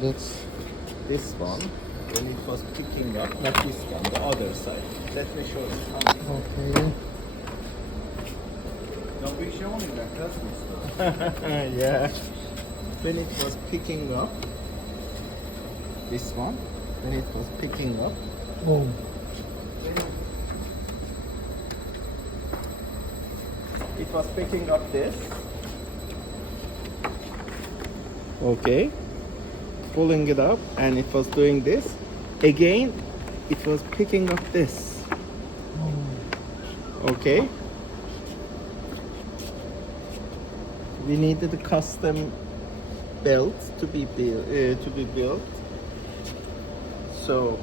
Let's. This one, when it was picking up, not this one, the other side. Let me show you. Okay. Don't be showing that custom stuff. Yeah. When it was picking up, this one, when it was picking up, Oh. it was picking up this. Okay. Pulling it up, and it was doing this. Again, it was picking up this. Okay. We needed a custom belt to be built. So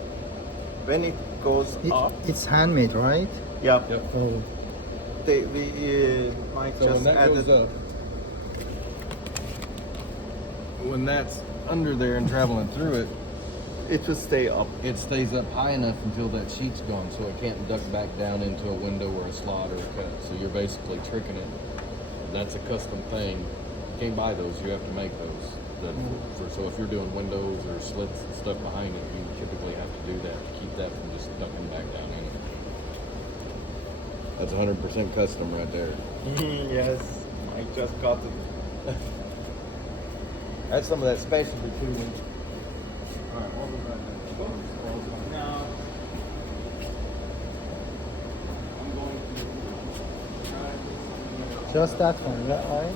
when it goes up, It's handmade, right? yeah, Yep. Oh. we might So when just that add goes it. up, when that's under there and traveling through it, It will stay up. it stays up high enough until that sheet's gone, so it can't duck back down into a window or a slot or a cut. So you're basically tricking it. That's a custom thing. You can't buy those. You have to make those. So if you're doing windows or slits and stuff behind it, you typically have to do that to keep that from just ducking back down in it. That's 100% custom right there. Yes, I just got it. That's some of that specialty tooling. All right, what was that? Now, I'm going to try. Just that one, right?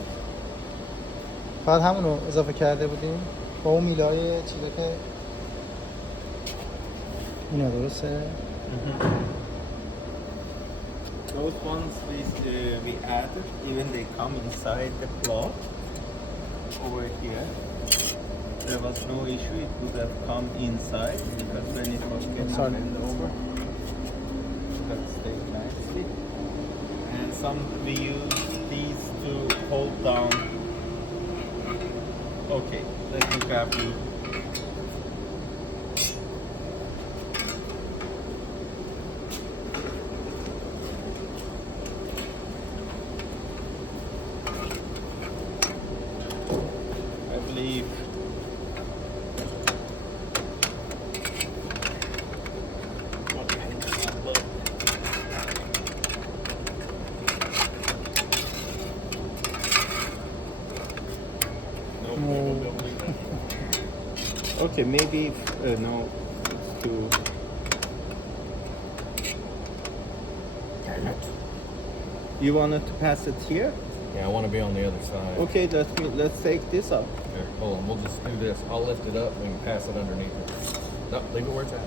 فقط همون رو اضافه کرده بودیم با اون میلای چیزا که اینا درسته؟ Those ones we added, even they come inside the cloth over here. There was no issue, it would have come inside because when it was getting Sorry. bent over, that stayed nicely. And some we use these to hold down. Okay, let me grab you. I believe okay, maybe no, it's too. You wanted to pass it here? Yeah, I want to be on the other side. Okay, let's take this up. Here, hold on, we'll just do this. I'll lift it up and we can pass it underneath it. No, leave it where it's at.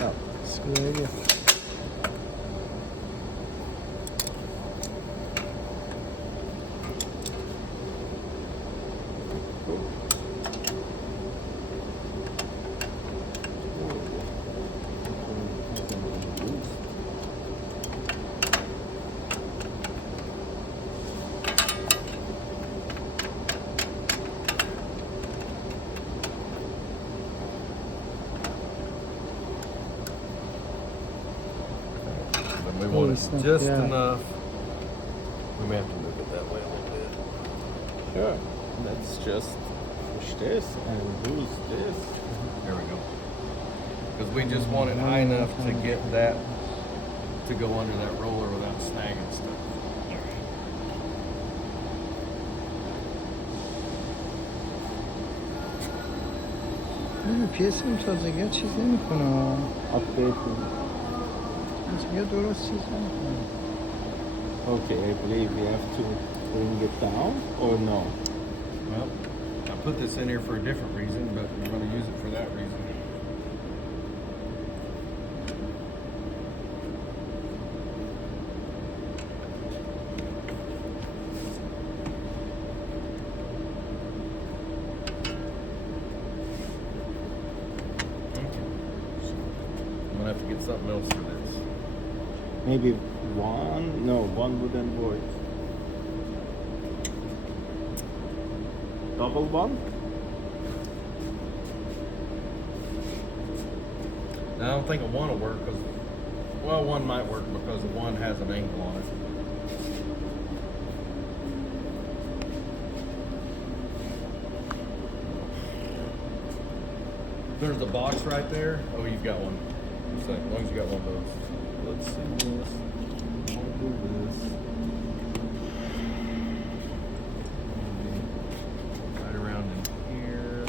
No. It's a good idea. But we want it's it not- just yeah. enough. We may have to move it that way a little bit. Sure. Let's just push this and lose this. There we go. Because we just want it high enough to get that to go under that roller without snagging stuff. PS این تازگی ها چیز نمی کنه Update. تازگی ها درست چیز نمی کنه Okay, I believe we have to bring it down or no? Well, I put this in here for a different reason, but we're going to use it for that reason. Okay. So, I'm going to have to get something else for this. Maybe one? No, one wouldn't work. Double one? I don't think a one will work because, well, one might work because the one has an angle on it. There's a box right there. Oh, you've got one. So, as long as you got one of those. Let's see this. I'll do this. Right around in here.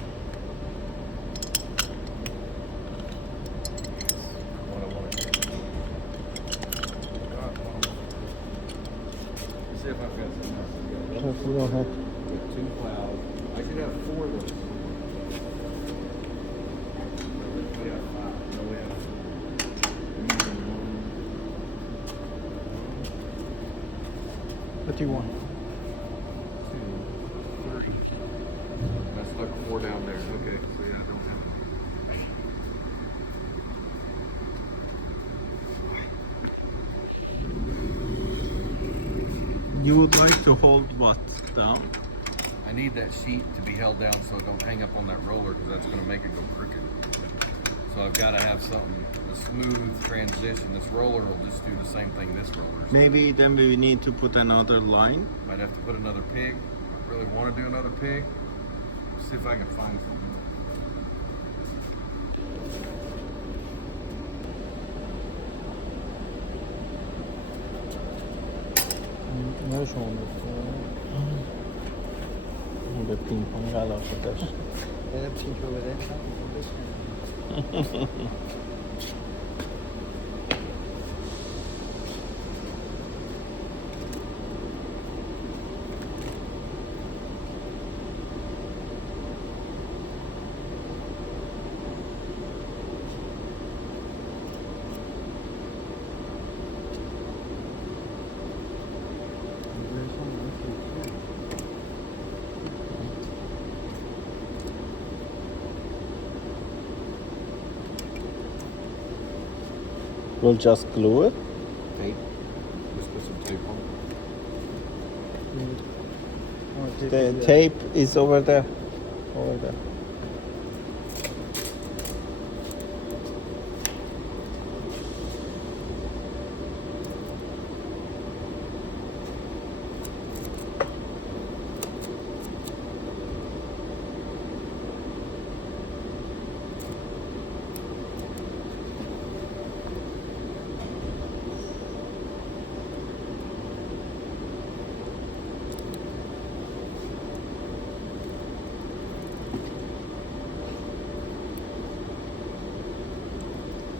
What I want to do. See if I've got something else. Careful, don't have. With 2 clouds. I should have 4 of those. We have 5. No, we have What do you want? 2, 3. I stuck 4 down there. Okay, so yeah, I don't have You would like to hold what down? I need that sheet to be held down so it don't hang up on that roller because that's going to make it go crooked. So I've got to have something, a smooth transition. This roller will just do the same thing this roller. Maybe then we need to put another line. Might have to put another pig. I really want to do another pig. See if I can find something. نشون به پینگ پونگ علاقه داشت. پینگ رو بده. We'll just glue it. Tape. Just put some tape on. The tape is over there. Over there.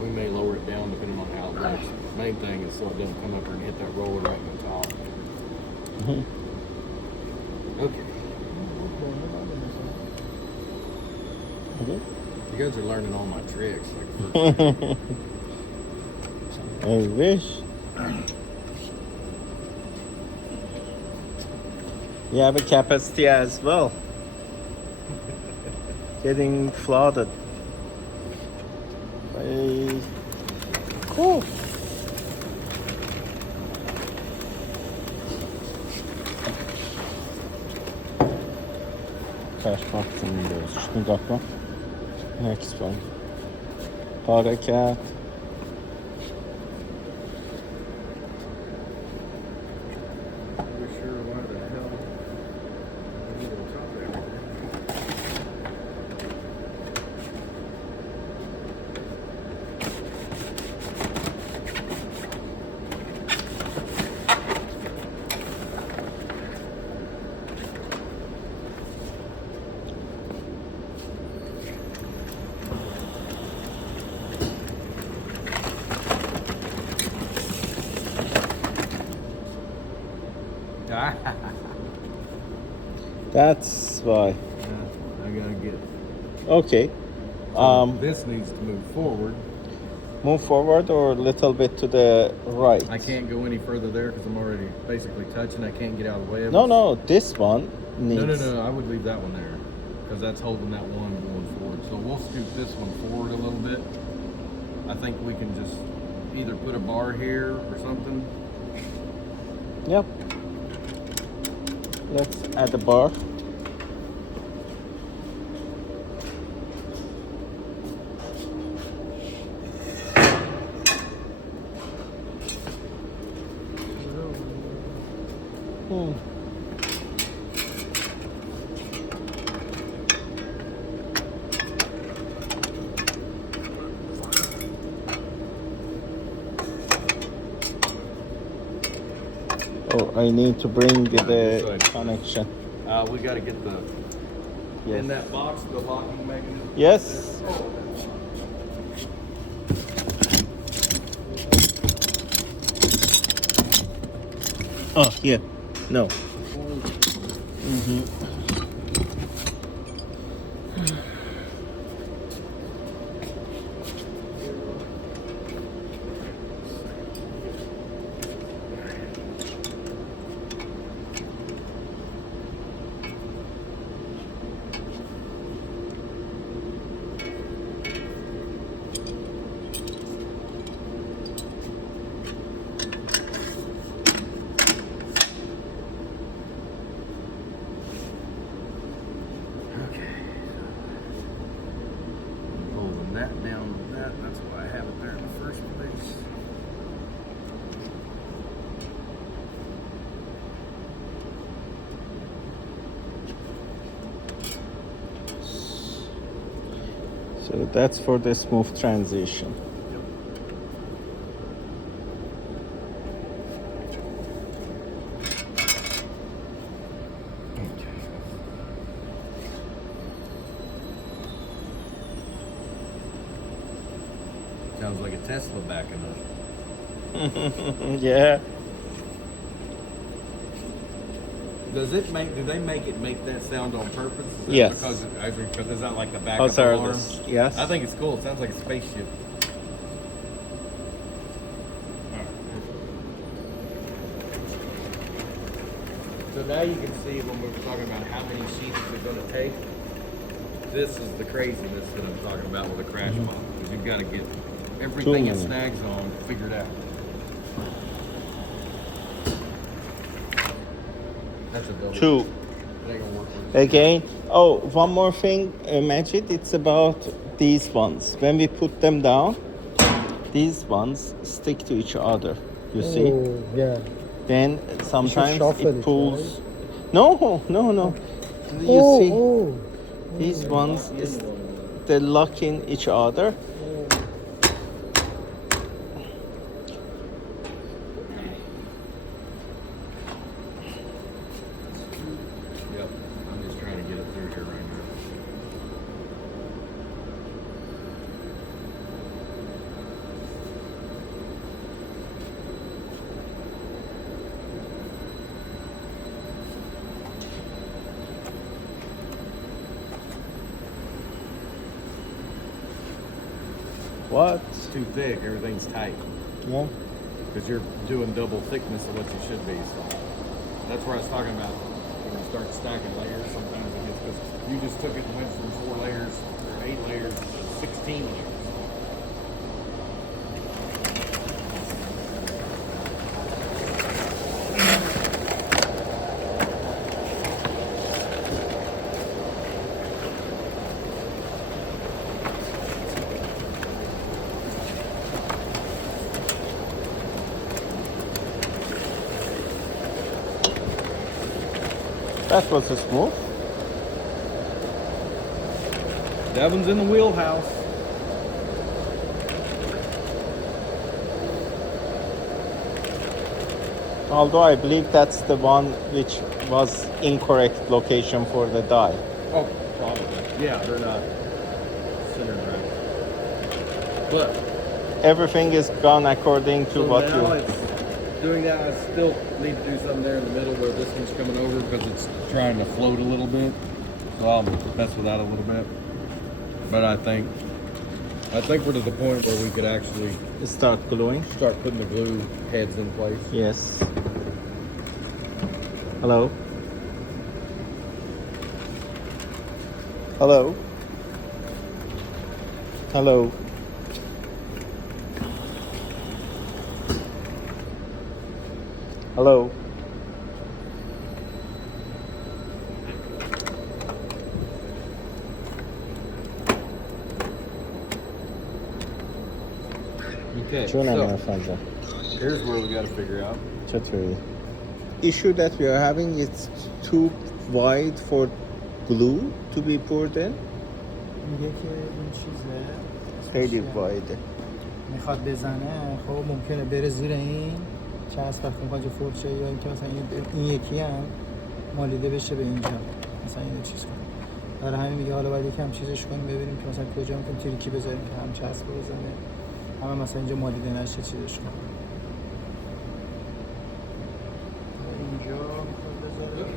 We may lower it down depending on how it looks. Main thing is so it doesn't come up here and hit that roller right in the top. Okay. You guys are learning all my tricks. Like I wish. You have a capacity as well. Getting flooded. Cool. Cash box windows. نگاه کن. Next one. حرکت. That's why. I gotta get. Okay. This needs to move forward. Move forward or a little bit to the right. I can't go any further there because I'm already basically touching. I can't get out of the way of it. No, this one needs. No. I would leave that one there because that's holding that one going forward. So we'll scoot this one forward a little bit. I think we can just either put a bar here or something. Yep. Let's add a bar. I need to bring this the side. connection. We got to get the Yes. in that box the locking mechanism. Yes. Oh, here. No. Holding that down with that. That's why I have it there in the first place. So that's for the smooth transition. Sounds like a Tesla backing up. Yeah. Does it make? Do they make it make that sound on purpose? Is that Yes. Because is that like the backup alarm? Hazardous. Yes. I think it's cool. It sounds like a spaceship. So now you can see when we were talking about how many sheets it's going to take. This is the craziness that I'm talking about with a crash mod. Because you've got to get everything it many. snags on figured out. That's a double. Two. It ain't gonna work with Again. Oh, one more thing, Majid. It's about these ones. When we put them down, these ones stick to each other. You see? Oh, yeah. Then sometimes shuffle it it, pulls. No. You Oh, see, oh. these ones is they lock in each other. Yep. I'm just trying to get it through here right now. What? It's too thick. Everything's tight. Yeah. Because you're doing double thickness of what you should be. So that's where I was talking about. When you start stacking layers, sometimes it gets, because you just took it and went from 4 layers or 8 layers to 16 layers. That was a smooth. That one's in the wheelhouse. Although I believe that's the one which was incorrect location for the die. Oh, probably. Yeah, they're not centered right. But Everything is gone according to so what now you. it's doing that. I still need to do something there in the middle where this one's coming over because it's trying to float a little bit. So I'll mess with that a little bit. But I think we're to the point where we could actually Start gluing. start putting the glue heads in place. Yes. Hello. Hello. Hello. Hello. Okay. جونم So عرفان جان. here's where we got to figure out. چطوری؟ Issue that we are having is too wide for glue to be poured in. میگه که این چیزه خیلی wide. میخواد بزنه، خب ممکنه بره زیر این چسب وقتی میخواد فوت شه یا اینکه مثلا این یکی هم مالیده بشه به اینجا مثلا اینو چیز کنیم. برای همین میگه حالا باید یکم چیزش کنیم ببینیم که مثلا کجا میتونیم تریکی بذاریم که هم چسب بزنه هم مثلا اینجا مالیده نشه چیزش کنیم. اینجا میخواد بذاره.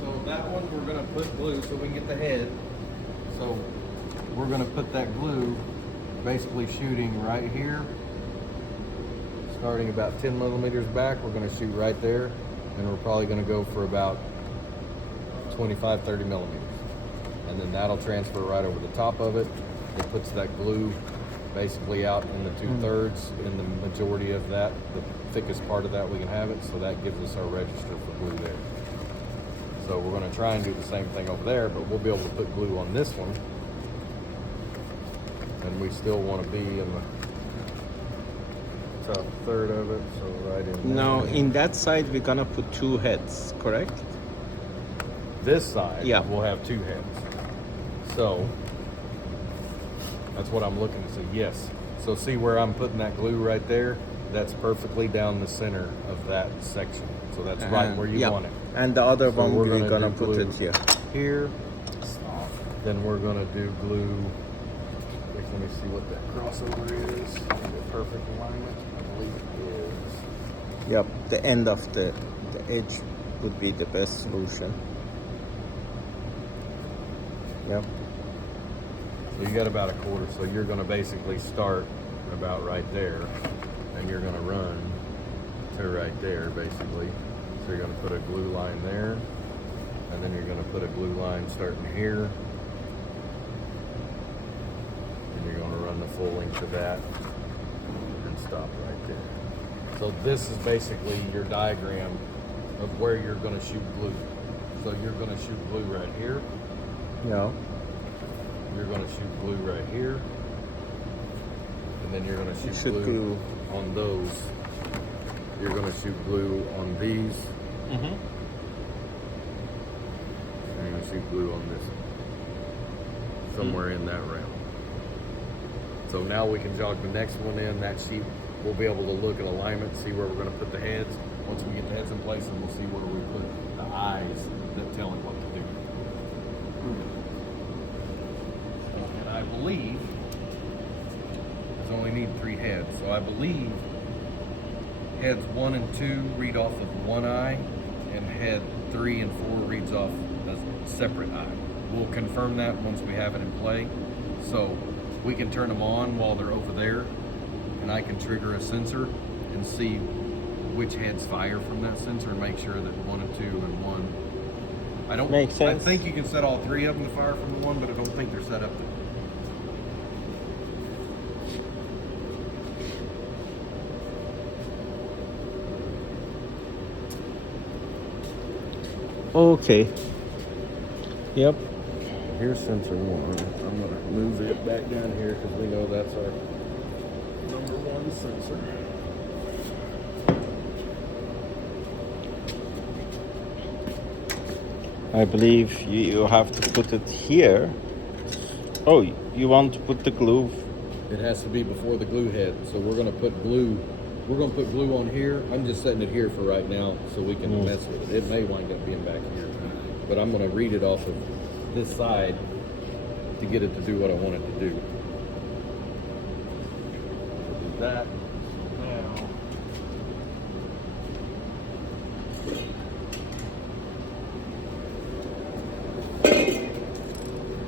So that one we're gonna put glue so we can get the head. So we're gonna put that glue basically shooting right here. Starting about 10 millimeters back, we're gonna shoot right there. And we're probably gonna go for about 25, 30 millimeters. And then that'll transfer right over the top of it. It puts that glue basically out in the 2/3 in the majority of that, the thickest part of that we can have it. So that gives us our register for glue there. So we're gonna try and do the same thing over there, but we'll be able to put glue on this one. And we still wanna be in the top third of it, so right in there. Now, in that side, we're gonna put 2 heads, correct? This side, Yeah. we'll have 2 heads. So that's what I'm looking to see. Yes. So see where I'm putting that glue right there? That's perfectly down the center of that section. So that's right where you want it. And the other So one, we're we're gonna gonna do put glue. it here. Here. Then we're gonna do glue. Let me see what that crossover is. The perfect alignment, I believe it is. Yep, the end of the edge would be the best solution. Yep. So you got about a quarter. So you're gonna basically start about right there, and you're gonna run to right there, basically. So you're gonna put a glue line there, and then you're gonna put a glue line starting here, and you're gonna run the full length of that, and stop right there. So this is basically your diagram of where you're gonna shoot glue. So you're gonna shoot glue right here. Yeah. You're going to shoot glue right here, and then you're going to shoot shoot glue glue. on those. You're going to shoot glue on these, Mm-hmm. and you're going to shoot glue on this, somewhere in that round. So now we can jog the next one in. That sheet, we'll be able to look at alignment, see where we're going to put the heads. Once we get the heads in place, and we'll see where we put the eyes that tell him what to do. And I believe we only need 3 heads. So I believe heads 1 and 2 read off of one eye, and head 3 and 4 reads off a separate eye. We'll confirm that once we have it in play. So we can turn them on while they're over there, and I can trigger a sensor and see which heads fire from that sensor and make sure that 1 and 2 and 1. I don't. Makes sense. I think you can set all 3 of them to fire from the one, but I don't think they're set up to. Okay. Yep. Here's sensor 1. I'm going to move it back down here because we know that's our number 1 sensor. I believe you have to put it here. Oh, you want to put the glue? It has to be before the glue head. So we're going to put glue. We're going to put glue on here. I'm just setting it here for right now so we can mess with it. It may wind up being back here, but I'm going to read it off of this side to get it to do what I want it to do. We'll do that. Now.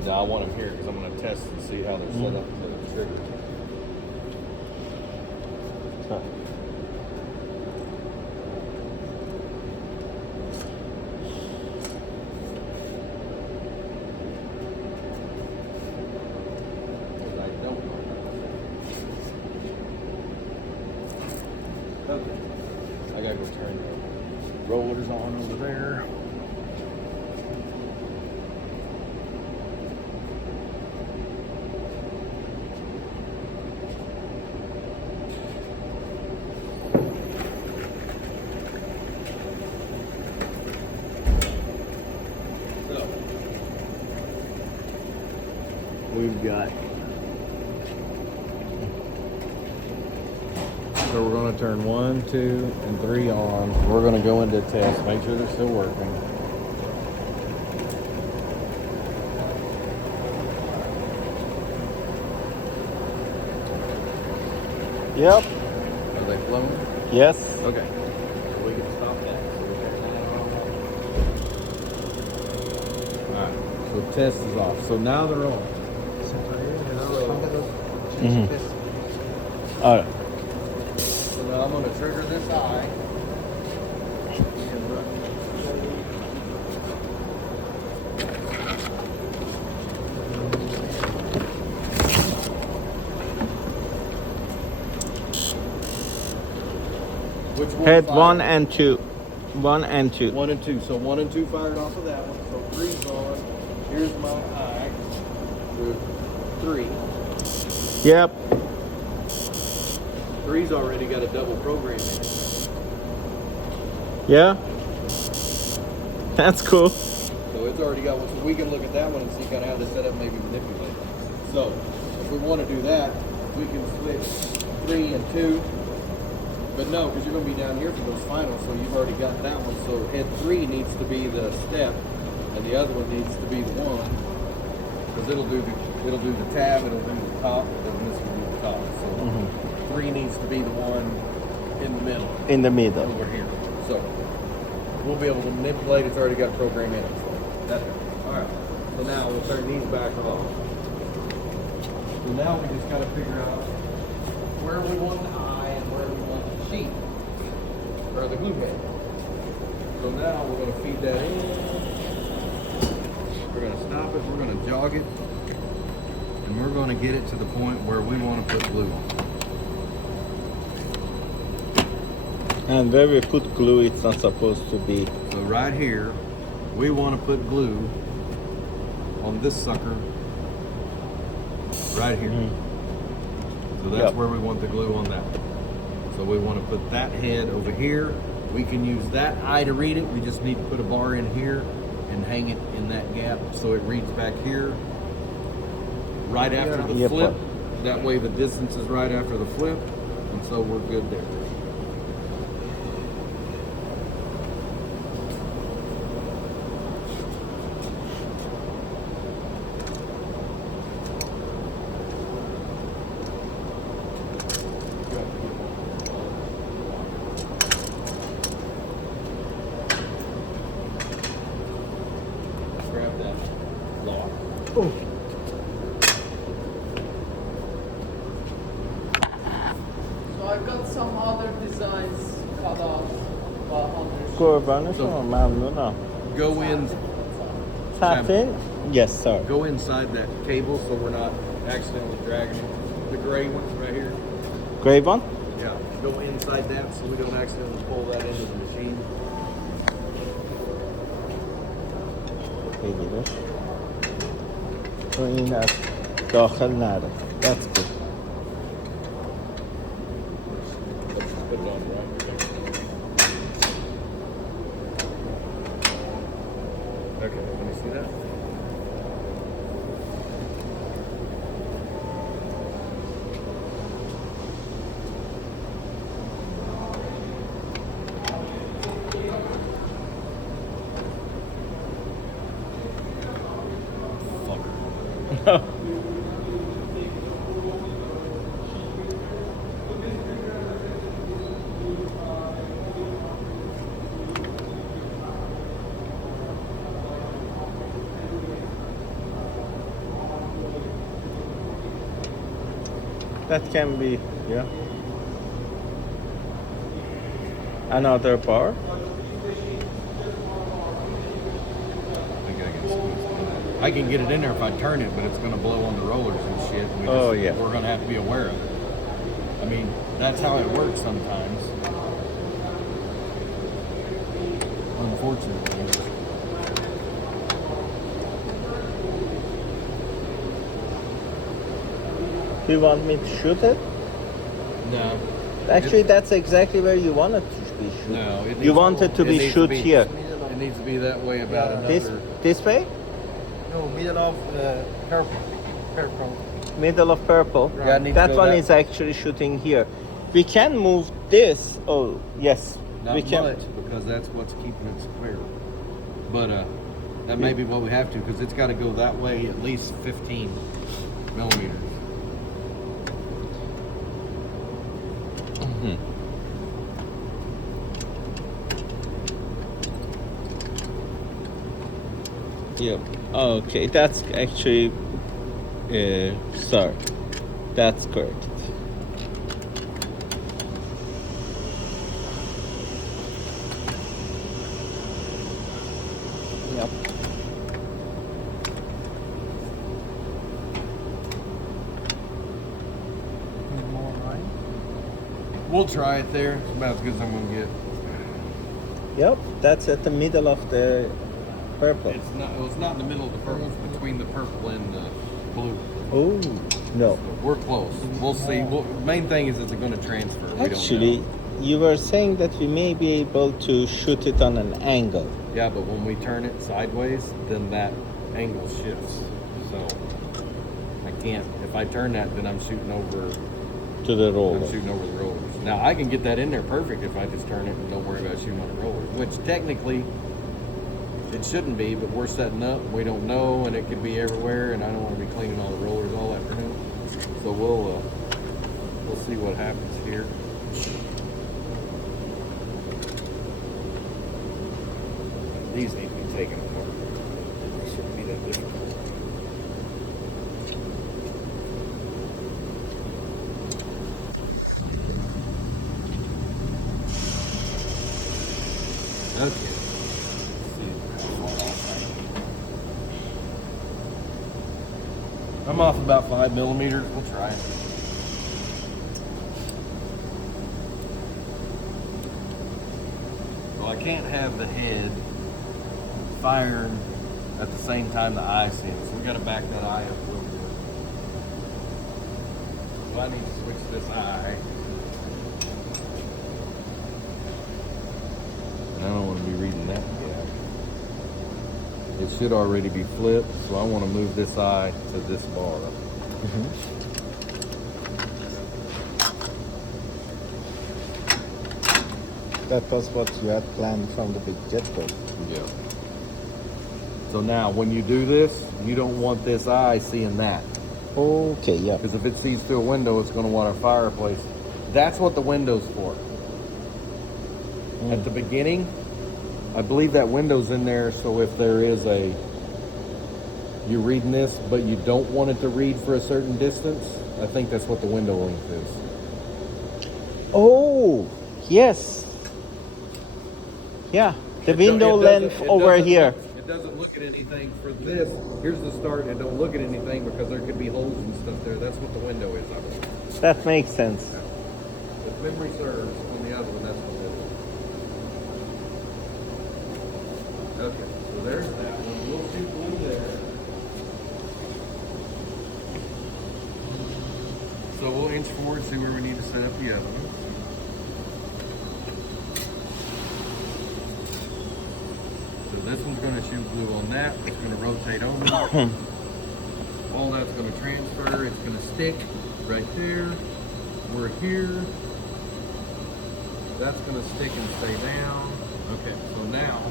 Now I want them here because I'm going to test and see how they're set up for the trigger. Okay. I gotta go turn the rollers on over there. So, we've got So we're going to turn 1, 2, and 3 on. We're going to go into test, make sure they're still working. Yep. Are they flowing? Yes. Okay. So we can stop that. Alright, so test is off. So now they're on. All right. So now I'm going to trigger this eye. Which one Head fired? 1 and 2. 1 and 2. 1 and 2. So 1 and 2 fired off of that one. So 3's on. Here's my eye. 3. Yep. 3's already got a double program in it. Yeah. That's cool. So it's already got one. So we can look at that one and see kind of how the setup maybe manipulate. So if we want to do that, we can switch 3 and 2. But no, because you're going to be down here for those finals, so you've already got that one. So head 3 needs to be the step, and the other one needs to be the 1, because it'll do the tab, it'll do the top, and this will do the top. So 3 needs to be the one in the middle. In the middle. Over here. So we'll be able to manipulate. It's already got a program in it. So that's it. All right. So now we'll turn these back off. So now we just got to figure out where we want the eye and where we want the sheet or the glue head. So now we're going to feed that in. We're going to stop it. We're going to jog it, and we're going to get it to the point where we want to put glue on. And where we put glue, it's not supposed to be. So right here, we want to put glue on this sucker right here. So that's Yep. where we want the glue on that one. So we want to put that head over here. We can use that eye to read it. We just need to put a bar in here and hang it in that gap so it reads back here right after the Yep. flip. That way the distance is right after the flip, and so we're good there. Grab that lock. So I've got some other designs cut off under قربانشون ممنونم. Go in, Satin? Yes, sir. go inside that cable so we're not accidentally dragging it. The gray one right here. Gray one? Yeah. Go inside that so we don't accidentally pull that into the machine. بگیرش. تو این از داخل نره. That's good. Let's just put it on right here. Okay, let me see that. That can be, yeah. Another bar. I can get it in there if I turn it, but it's going to blow on the rollers and shit. Oh, yeah. We're going to have to be aware of it. I mean, that's how it works sometimes. Unfortunately. Do you want me to shoot it? No. Actually, that's exactly where you want it to be shoot. No. It You needs- want it to be needs shoot here. It needs to be that way about another. This way? No, middle of purple. Purple. Middle of purple. Yeah, it needs to That go one that- is actually shooting here. We can move this. Oh, yes. Not we can. much, because that's what's keeping it square. But that may be what we have to, because it's got to go that way at least 15 millimeters. Yep. Okay, that's actually. Sorry. That's correct. Yep. More right. We'll try it there. It's about as good as I'm going to get. Yep, that's at the middle of the purple. It's not in the middle of the purple. It's between the purple and the blue. Oh, no. We're close. We'll see. Main thing is it going to transfer? We Actually, don't know. you were saying that we may be able to shoot it on an angle. Yeah, but when we turn it sideways, then that angle shifts. So I can't. If I turn that, then I'm shooting over. To the roller. I'm shooting over the rollers. Now I can get that in there perfect if I just turn it and don't worry about shooting on the rollers. Which technically it shouldn't be, but we're setting up. We don't know, and it could be everywhere. And I don't want to be cleaning all the rollers all afternoon. So we'll see what happens here. These need to be taken apart. It shouldn't be that difficult. Okay. Let's see how far off I am. I'm off about 5 millimeters. We'll try it. Well, I can't have the head firing at the same time the eye sends. So we got to back that eye up a little bit. So I need to switch this eye. And I don't want to be reading that gap. It should already be flipped, so I want to move this eye to this bar. That was what you had planned from the big get-go. Yeah. So now, when you do this, you don't want this eye seeing that. Okay, yeah. Because if it sees through a window, it's going to want a fireplace. That's what the window's for. At the beginning, I believe that window's in there, so if there is you're reading this, but you don't want it to read for a certain distance, I think that's what the window length is. Oh, yes. Yeah, the window length over here. It doesn't look at anything for this. Here's the start, and don't look at anything because there could be holes and stuff there. That's what the window is, I believe. That makes sense. If memory serves, on the other one, that's what it is. Okay, so there's that one. We'll shoot blue there. So we'll inch forward, see where we need to set up the other one. So this one's going to shoot blue on that. It's going to rotate over. All that's going to transfer. It's going to stick right there. We're here. That's going to stick and stay down. Okay, so now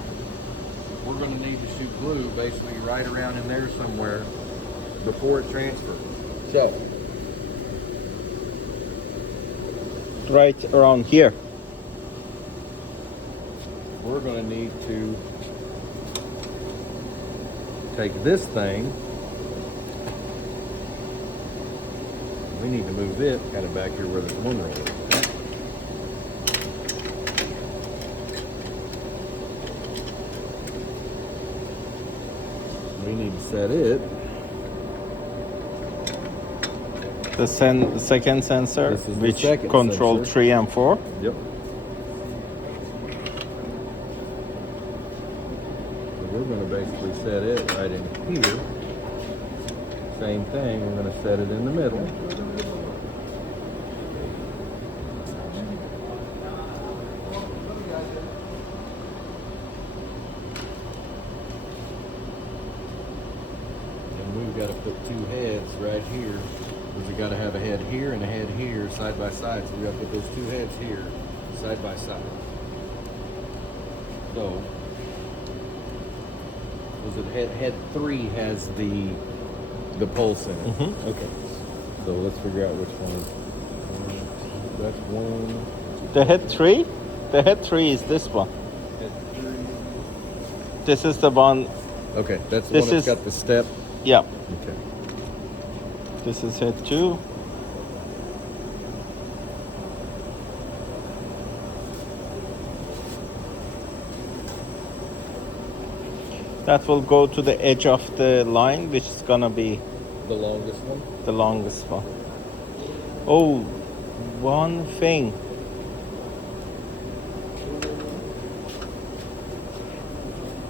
we're going to need to shoot blue basically right around in there somewhere before it transfers. So Right around here. we're going to need to take this thing. We need to move it kind of back here where the one roll is. We need to set it. The second sensor, This is the which second control sensor. 3 and 4. Yep. So we're going to basically set it right in here. Same thing, we're going to set it in the middle. And we've got to put two heads right here Because we got to have a head here and a head here side by side. So we got to put those two heads here side by side. So, was it head 3 has the pulse in it? Mm-hmm. Okay. So let's figure out which one is. That's one. The head 3? The head 3 is this one. Head 3. This is the one. Okay, that's the This one that's is- got the step. Yeah. Okay. This is head 2. That will go to the edge of the line, which is gonna be The longest one. the longest one. Oh, one thing.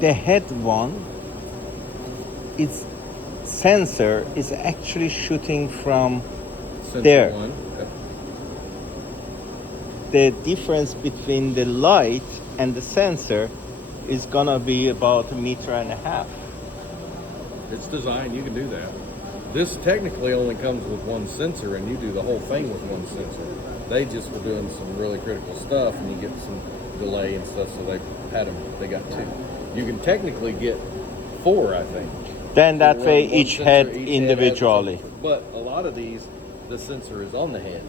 The head one, its sensor is actually shooting from Sensor There. one. Yep. the difference between the light and the sensor is gonna be about 1.5 meters. It's designed, you can do that. This technically only comes with one sensor, and you do the whole thing with one sensor. They just were doing some really critical stuff, and you get some delay and stuff, so they got 2. You can technically get 4, I think. Then that So way one each sensor, head has a individually. sensor. But a lot of these, the sensor is on the head.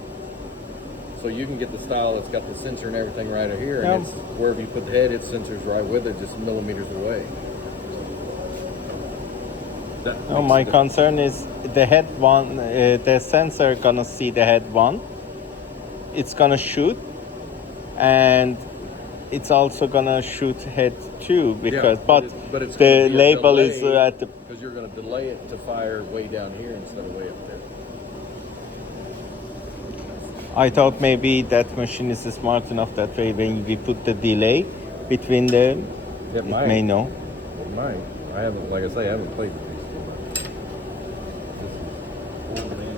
So you can get the style that's got the sensor and everything right here, and Yeah. it's wherever you put the head, its sensor's right with it, just millimeters away. That No, makes my a difference. concern is the head one, the sensor gonna see the head one. It's gonna shoot, and it's also gonna shoot head 2 because, Yeah, but it's the gonna be a label is delay, at the. because you're going to delay it to fire way down here instead of way up there. I thought maybe that machine is smart enough that way when we put the delay between them, it may know. It might. I haven't, like I say, I haven't played with these. This is old man